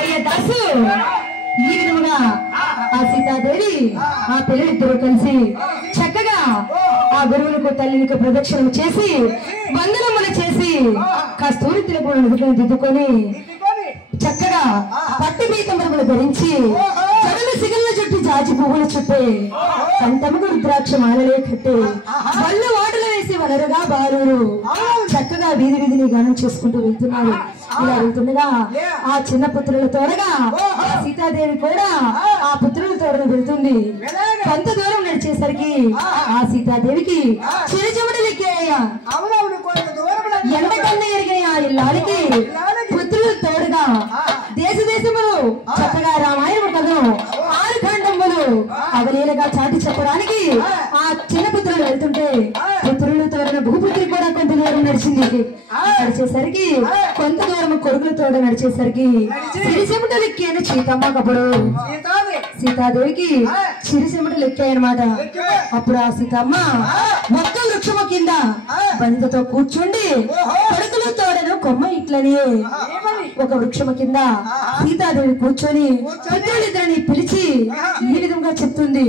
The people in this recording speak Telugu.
అయ్యా దాసు ఈ విధముగా ఆ సీతాదేవి ఆ పిల్లలిద్దరూ కలిసి చక్కగా ఆ గురువులకు తల్లికి ప్రదక్షిణం చేసి వందనములు చేసి కస్తూరి తిలకములను దిద్దుకొని చక్కగా పట్టు పీతములు ధరించి చదువు సిగల చుట్టూ జాజి పువ్వులు చుట్టే కంటముకు రుద్రాక్ష మాలలే కట్టి వల్లు వాటలు వేసి వనరుగా బాలురు చక్కగా వీధి వీధిని గానం చేసుకుంటూ వెళ్తున్నారు. ఇలా వెళ్తుండగా ఆ చిన్న పుత్రుల తోడగా సీతాదేవి కూడా ఆ పుత్రుల తోడన వెళ్తుంది. కొంత దూరం నడిచేసరికి ఆ సీతాదేవికి చిరుచెమటలు ఎక్కాయ్యా. ఎండకన్నా ఎరిగిన ఆ ఇల్లాలికి పుత్రులు తోడుగా దేశ దేశములు చక్కగా రామాయణ కథను 6 ఖండములు అవలీలగా చాటి చెప్పడానికి ఆ చిన్న పుత్రులు వెళ్తుంటే పుత్రులు తోడన భూపుత్రి కూడా కొంత దూరం నడిచింది. నడిచేసరికి కొంత దూరం కొడుకుల తోడ నడిచేసరికి చిరుచెమటలు ఎక్కాయని సీతమ్మ కప్పుడు సీతాదేవికి చిరుచెమటలు ఎక్కాయనమాట. అప్పుడు ఆ సీతమ్మ మొత్తం వృక్షము కింద బంధుతో కూర్చుండి కొడుకులు తోడను కొమ్మ ఇట్లని ఒక వృక్షము కింద సీతాదేవి కూర్చొని పుత్రులిద్దరిని పిలిచి ఈ విధంగా చెప్తుంది.